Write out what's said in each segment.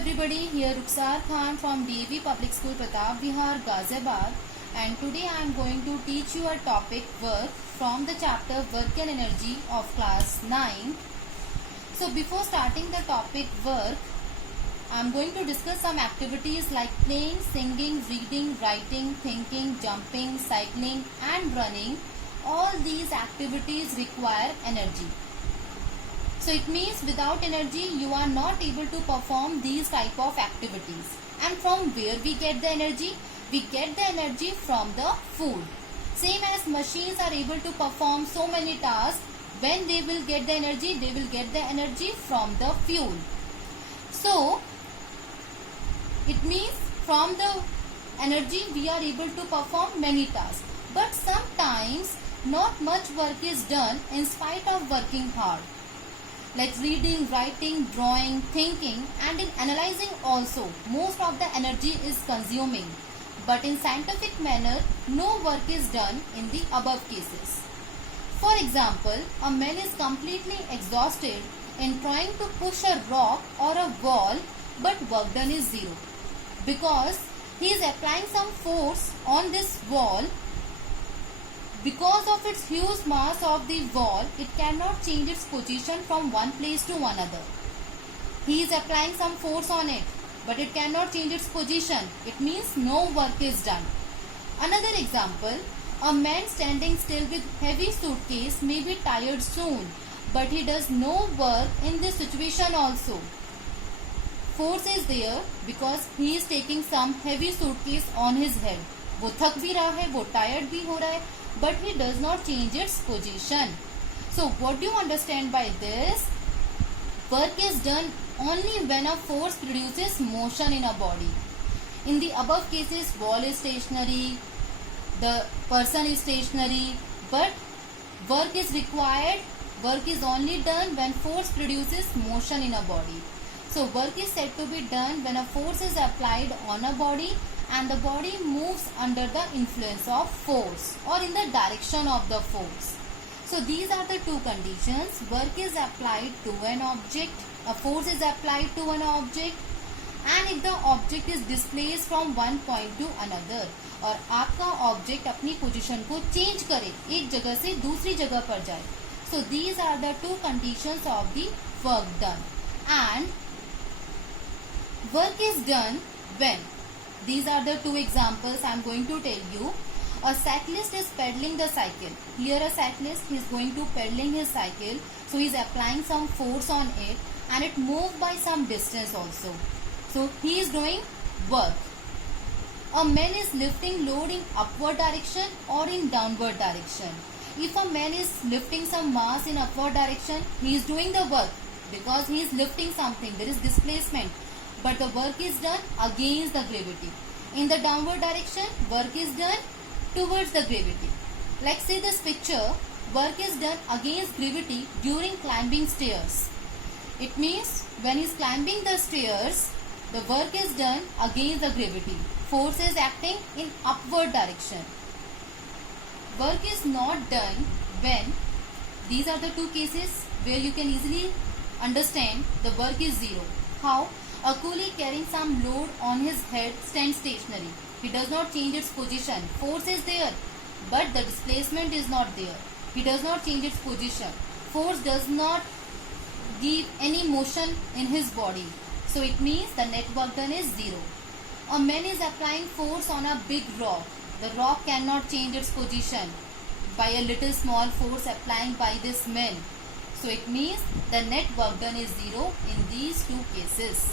Everybody, here Ruksar Khan from DAV Public School Pratap Vihar, Ghaziabad, and today I am going to teach you a topic work from the chapter Work and Energy of class 9. So before starting the topic work, I am going to discuss some activities like playing, singing, reading, writing, thinking, jumping, cycling and running. All these activities require energy. So it means without energy you are not able to perform these type of activities. And from where we get the energy? We get the energy from the food. Same as machines are able to perform so many tasks, when they will get the energy? They will get the energy from the fuel. So it means from the energy we are able to perform many tasks. But sometimes not much work is done in spite of working hard. Like reading, writing, drawing, thinking, and in analyzing also, most of the energy is consuming. But in scientific manner, no work is done in the above cases. For example, a man is completely exhausted in trying to push a rock or a wall, but work done is zero. Because he is applying some force on this wall. Because of its huge mass of the wall, it cannot change its position from one place to another. He is applying some force on it, but it cannot change its position. It means no work is done. Another example, a man standing still with heavy suitcase may be tired soon, but he does no work in this situation also. Force is there because he is taking some heavy suitcase on his head. वो थक भी रहा है, वो tired भी हो रहा है, but he does not change its position. So what do you understand by this? Work is done only when a force produces motion in a body. In the above cases, wall is stationary, the person is stationary, but work is required. Work is only done when force produces motion in a body. So work is said to be done when a force is applied on a body and the body moves under the influence of force or in the direction of the force. So these are the two conditions. Work is applied to an object, a force is applied to an object, and if the object is displaced from one point to another, और आपका object अपनी position को change करे, एक जगह से दूसरी जगह पर जाए. So these are the two conditions of the work done. And work is done when? These are the two examples I am going to tell you. A cyclist is pedaling the cycle. Here a cyclist is going to pedaling his cycle. So he is applying some force on it and it moves by some distance also. So he is doing work. A man is lifting load in upward direction or in downward direction. If a man is lifting some mass in upward direction, he is doing the work because he is lifting something. There is displacement. But the work is done against the gravity. In the downward direction, work is done towards the gravity. Like say this picture, work is done against gravity during climbing stairs. It means when he is climbing the stairs, the work is done against the gravity. Force is acting in upward direction. Work is not done when, these are the two cases where you can easily understand the work is zero. How? A coolie carrying some load on his head stands stationary. He does not change its position. Force is there, but the displacement is not there. He does not change its position. Force does not give any motion in his body. So it means the net work done is zero. A man is applying force on a big rock. The rock cannot change its position by a little small force applying by this man. So it means the net work done is zero in these two cases.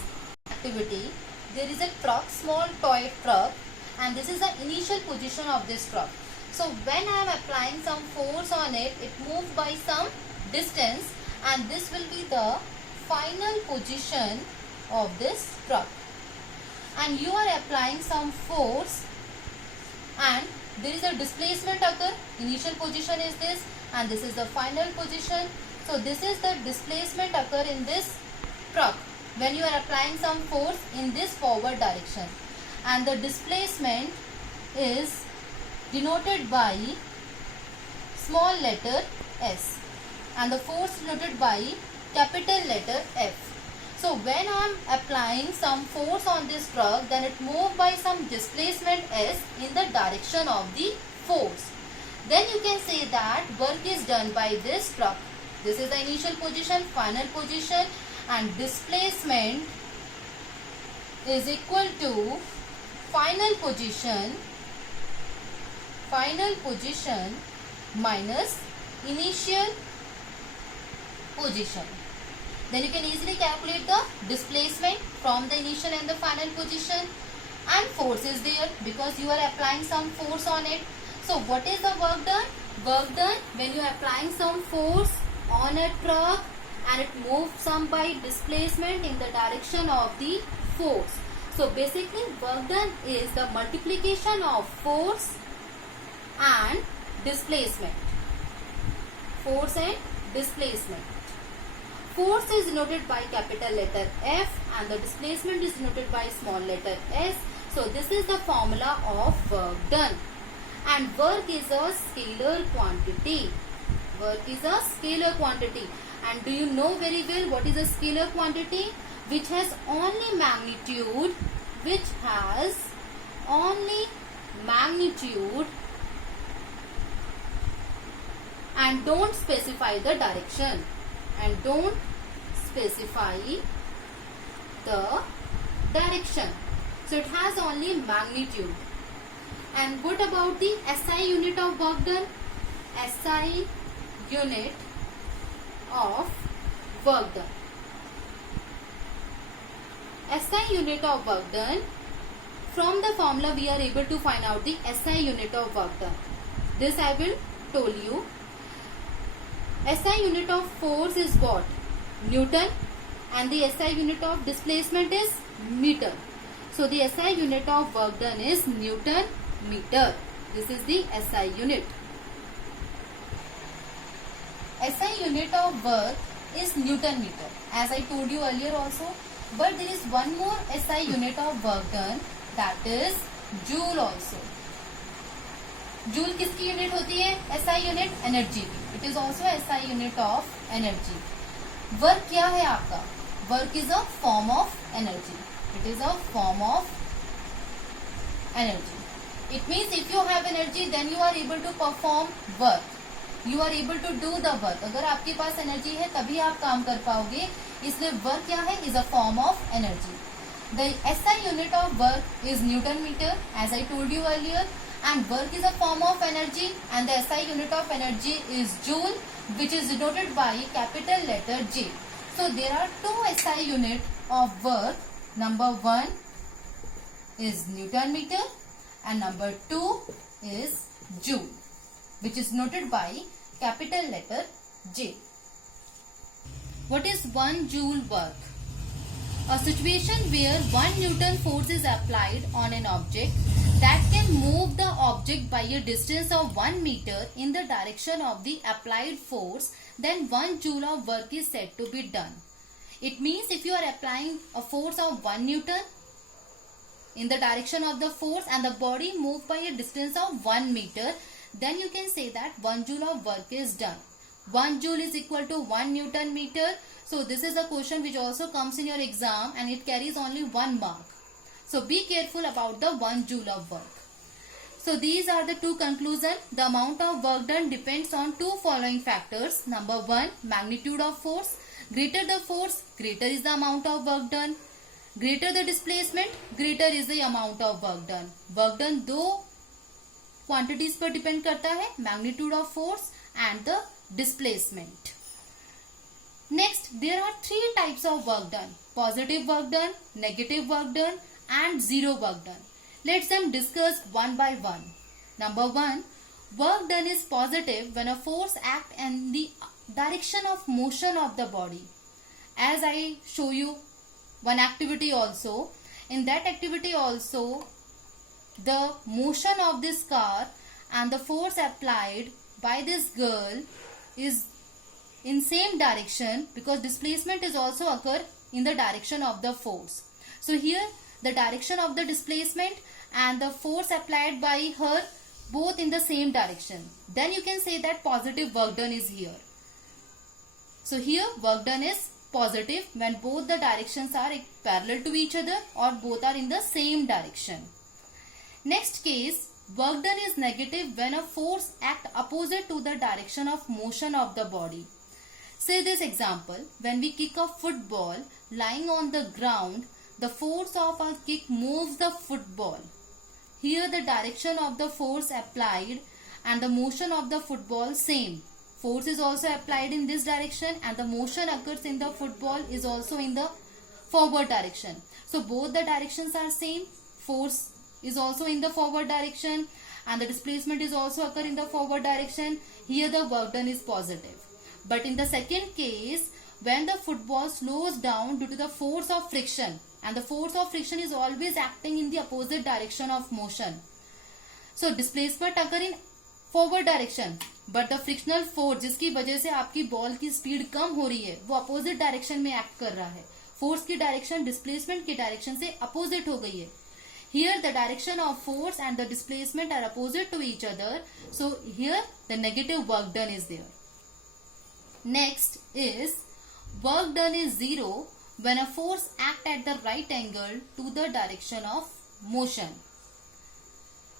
Activity, there is a truck, small toy truck, and this is the initial position of this truck. So when I am applying some force on it, it moves by some distance and this will be the final position of this truck. And you are applying some force and there is a displacement occur. Initial position is this and this is the final position. So this is the displacement occur in this truck when you are applying some force in this forward direction, and the displacement is denoted by small letter s and the force denoted by capital letter F. So when I am applying some force on this truck, then it moves by some displacement S in the direction of the force. Then you can say that work is done by this truck. This is the initial position, final position, and displacement is equal to final position minus initial position. Then you can easily calculate the displacement from the initial and the final position, and force is there because you are applying some force on it. So what is the work done? Work done when you are applying some force on a truck and it moves some by displacement in the direction of the force. So basically work done is the multiplication of force and displacement. Force and displacement. Force is denoted by capital letter F and the displacement is denoted by small letter s. So this is the formula of work done. And work is a scalar quantity. Work is a scalar quantity. And do you know very well what is a scalar quantity? Which has only magnitude. Which has only magnitude and don't specify the direction. And don't specify the direction. So it has only magnitude. And what about the SI unit of work done? SI unit of work done. SI unit of work done. From the formula we are able to find out the SI unit of work done. This I will tell you. SI unit of force is what? Newton, and the SI unit of displacement is meter. So the SI unit of work done is Newton meter. This is the SI unit. SI unit of work is Newton meter, as I told you earlier also. But there is one more SI unit of work done, that is Joule also. Joule किसकी unit होती है? SI unit energy की. It is also SI unit of energy. Work क्या है आपका? Work is a form of energy. It is a form of energy. It means if you have energy then you are able to perform work. You are able to do the work. अगर आपके पास energy है तभी आप काम कर पाओगे. इसलिए work क्या है? Is a form of energy. The SI unit of work is newton metre, as I told you earlier. And work is a form of energy and the SI unit of energy is joule, which is denoted by capital letter J. So there are two SI unit of work. Number 1 is Newton meter and number 2 is joule, which is noted by capital letter J. What is 1 joule work? A situation where 1 Newton force is applied on an object that can move the object by a distance of 1 meter in the direction of the applied force, then 1 joule of work is said to be done. It means if you are applying a force of 1 Newton in the direction of the force and the body moved by a distance of 1 meter, then you can say that 1 joule of work is done. 1 joule is equal to 1 Newton meter. So this is a question which also comes in your exam and it carries only 1 mark. So be careful about the 1 joule of work. So these are the two conclusions. The amount of work done depends on two following factors. Number 1, magnitude of force. Greater the force, greater is the amount of work done. Greater the displacement, greater is the amount of work done. Work done दो quantities पर depend करता है, magnitude of force and the displacement. Next, there are 3 types of work done. Positive work done, negative work done and zero work done. Let's them discuss one by one. Number 1, work done is positive when a force acts in the direction of motion of the body. As I show you one activity also, in that activity also the motion of this car and the force applied by this girl is in same direction because displacement is also occur in the direction of the force. So here the direction of the displacement and the force applied by her both in the same direction. Then you can say that positive work done is here. So here work done is positive when both the directions are parallel to each other or both are in the same direction. Next case, work done is negative when a force acts opposite to the direction of motion of the body. Say this example, when we kick a football lying on the ground, the force of our kick moves the football. Here the direction of the force applied and the motion of the football same. Force is also applied in this direction and the motion occurs in the football is also in the forward direction. So both the directions are same. Force is also in the forward direction and the displacement is also occur in the forward direction. Here the work done is positive. But in the second case, when the football slows down due to the force of friction, and the force of friction is always acting in the opposite direction of motion. So displacement occur in forward direction, but the frictional force जिसकी वजह से आपकी ball की speed कम हो रही है वो opposite direction में एक्ट कर रहा है. फोर्स की डायरेक्शन डिस्प्लेसमेंट की डायरेक्शन से अपोजिट हो गई है. Here the direction of force and the displacement are opposite to each other. So here the negative work done is there. Next is work done is zero when a force acts at the right angle to the direction of motion.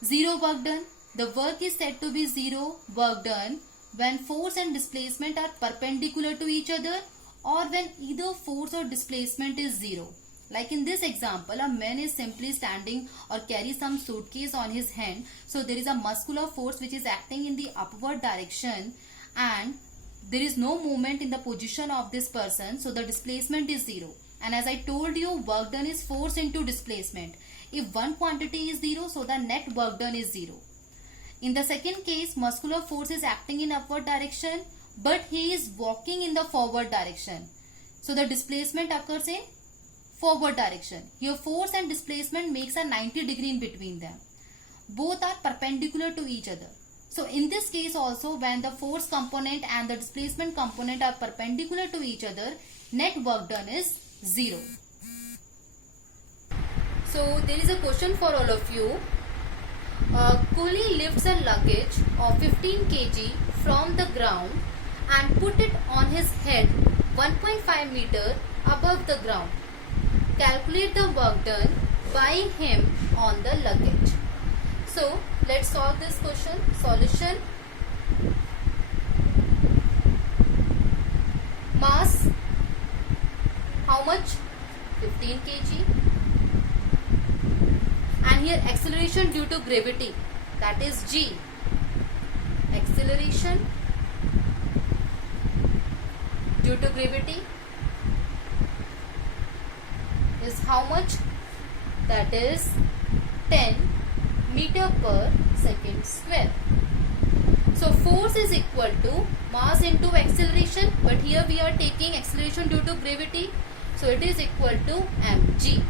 Zero work done. The work is said to be zero work done when force and displacement are perpendicular to each other or when either force or displacement is zero. Like in this example, a man is simply standing or carry some suitcase on his hand. So there is a muscular force which is acting in the upward direction and there is no movement in the position of this person. So the displacement is zero. And as I told you, work done is force into displacement. If one quantity is zero, so the net work done is zero. In the second case, muscular force is acting in upward direction, but he is walking in the forward direction. So the displacement occurs in forward direction. Here force and displacement makes a 90 degree in between them. Both are perpendicular to each other. So in this case also, when the force component and the displacement component are perpendicular to each other, net work done is zero. So there is a question for all of you. Coolie lifts a luggage of 15 kg from the ground and put it on his head 1.5 meter above the ground. Calculate the work done by him on the luggage. So let's solve this question. Solution. Mass, how much? 15 kg. And here acceleration due to gravity, that is g. Acceleration due to gravity is how much? That is 10 meter per second square. So force is equal to mass into acceleration, but here we are taking acceleration due to gravity, so it is equal to mg.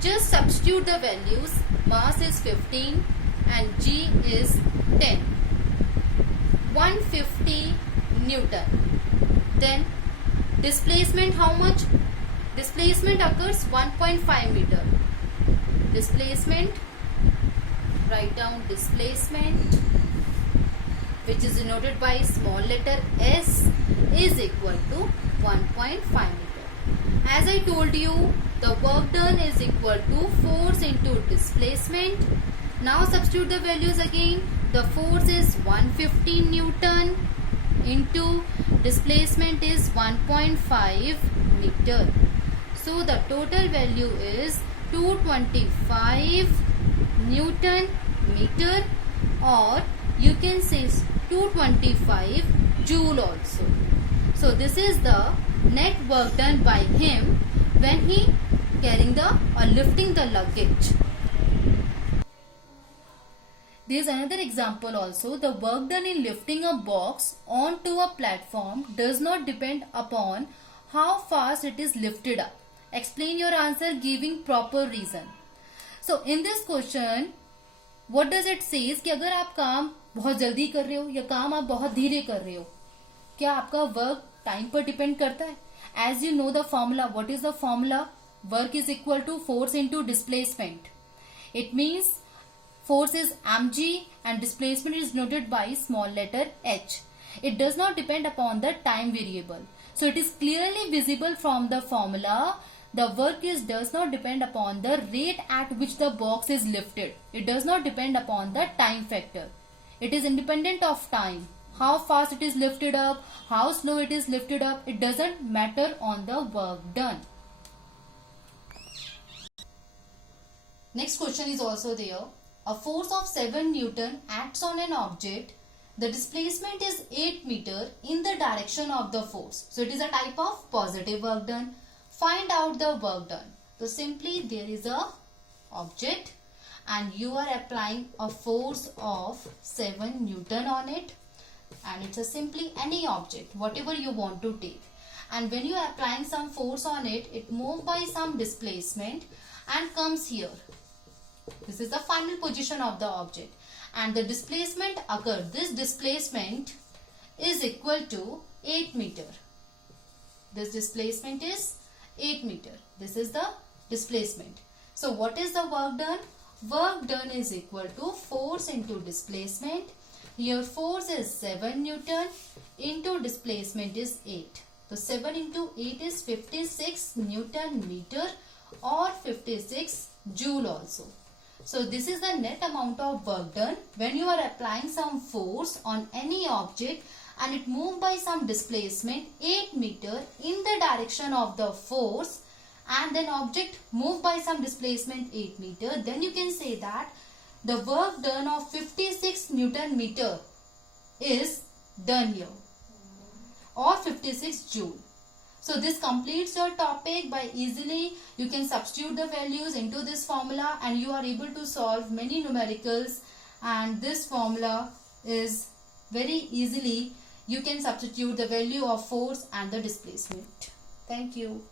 Just substitute the values. Mass is 15 and g is 10. 150 Newton. Then displacement how much? Displacement occurs 1.5 meter. Displacement, write down displacement, which is denoted by small letter s, is equal to 1.5 meter. As I told you, the work done is equal to force into displacement. Now substitute the values again. The force is 150 Newton into displacement is 1.5 meter. So the total value is 225 Newton meter, or you can say 225 joule also. So this is the net work done by him when he carrying the or lifting the luggage. There is another example also. The work done in lifting a box onto a platform does not depend upon how fast it is lifted up. Explain your answer giving proper reason. So in this question, what does it say कि अगर आप काम बहुत जल्दी कर रहे हो या काम आप बहुत धीरे कर रहे हो, क्या आपका वर्क टाइम पर डिपेंड करता है? As you know the formula, what is the formula? Work is equal to force into displacement. It means force is mg and displacement is noted by small letter h. It does not depend upon the time variable. So it is clearly visible from the formula. The work does not depend upon the rate at which the box is lifted. It does not depend upon the time factor. It is independent of time. How fast it is lifted up, how slow it is lifted up, it doesn't matter on the work done. Next question is also there. A force of 7 Newton acts on an object. The displacement is 8 meter in the direction of the force. So it is a type of positive work done. Find out the work done. So simply there is a object and you are applying a force of 7 Newton on it, and it's a simply any object, whatever you want to take. And when you are applying some force on it, it moves by some displacement and comes here. This is the final position of the object and the displacement occurred. This displacement is equal to 8 meter. This displacement is 8 meter. This is the displacement. So what is the work done? Work done is equal to force into displacement. Here force is 7 Newton into displacement is 8. So 7 into 8 is 56 Newton meter or 56 joule also. So this is the net amount of work done when you are applying some force on any object and it moved by some displacement 8 meter in the direction of the force, and then object moved by some displacement 8 meter, then you can say that the work done of 56 Newton meter is done here or 56 joule. So this completes your topic. By easily you can substitute the values into this formula and you are able to solve many numericals, and this formula is very easily you can substitute the value of force and the displacement. Thank you.